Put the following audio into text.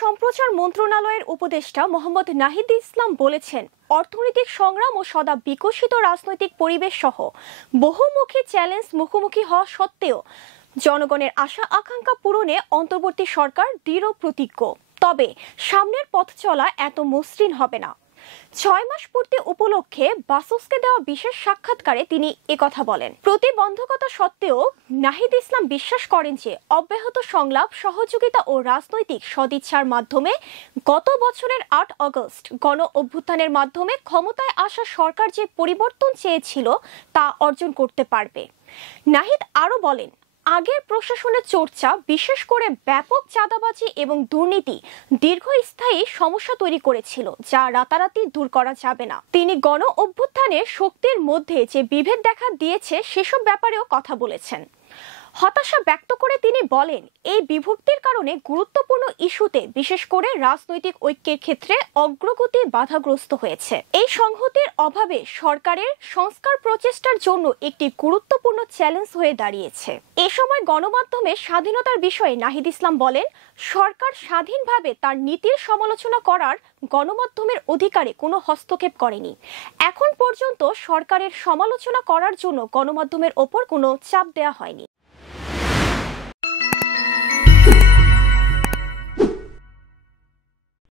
সম্প্রচার মন্ত্রণালয়ের উপদেষ্টা মোহাম্মদ নাহিদ ইসলাম বলেছেন, অর্থনৈতিক সংগ্রাম ও সদা বিকশিত রাজনৈতিক পরিবেশ সহ বহুমুখী চ্যালেঞ্জ মুখোমুখি হওয়া সত্ত্বেও জনগণের আশা আকাঙ্ক্ষা পূরণে অন্তর্বর্তী সরকার দৃঢ় প্রতিজ্ঞ। তবে সামনের পথ চলা এত মসৃণ হবে না। 6 মাস পূর্তি উপলক্ষে বাসসকে দেওয়া বিশেষ সাক্ষাৎকারে তিনি একথা বলেন। প্রতিবন্ধকতা সত্ত্বেও নাহিদ ইসলাম বিশ্বাস করেন যে অব্যাহত সংলাপ, সহযোগিতা ও রাজনৈতিক সদিচ্ছার মাধ্যমে গত বছরের 8 আগস্ট গণ অভ্যুত্থানের মাধ্যমে ক্ষমতায় আসা সরকার যে পরিবর্তন চেয়েছিল তা অর্জন করতে পারবে। নাহিদ আরও বলেন, আগের প্রশাসনের চর্চা, বিশেষ করে ব্যাপক চাঁদাবাজি এবং দুর্নীতি দীর্ঘস্থায়ী সমস্যা তৈরি করেছিল, যা রাতারাতি দূর করা যাবে না। তিনি গণ অভ্যুত্থানের শক্তির মধ্যে যে বিভেদ দেখা দিয়েছে সেসব ব্যাপারেও কথা বলেছেন। হতাশা ব্যক্ত করে তিনি বলেন, এই বিভক্তির কারণে গুরুত্বপূর্ণ ইস্যুতে, বিশেষ করে রাজনৈতিক ঐক্যের ক্ষেত্রে অগ্রগতি বাধাগ্রস্ত হয়েছে। এই সংহতির অভাবে সরকারের সংস্কার প্রচেষ্টার জন্য একটি গুরুত্বপূর্ণ চ্যালেঞ্জ হয়ে দাঁড়িয়েছে। এ সময় গণমাধ্যমের স্বাধীনতার বিষয়ে নাহিদ ইসলাম বলেন, সরকার স্বাধীনভাবে তার নীতির সমালোচনা করার গণমাধ্যমের অধিকারে কোনো হস্তক্ষেপ করেনি। এখন পর্যন্ত সরকারের সমালোচনা করার জন্য গণমাধ্যমের ওপর কোনো চাপ দেওয়া হয়নি।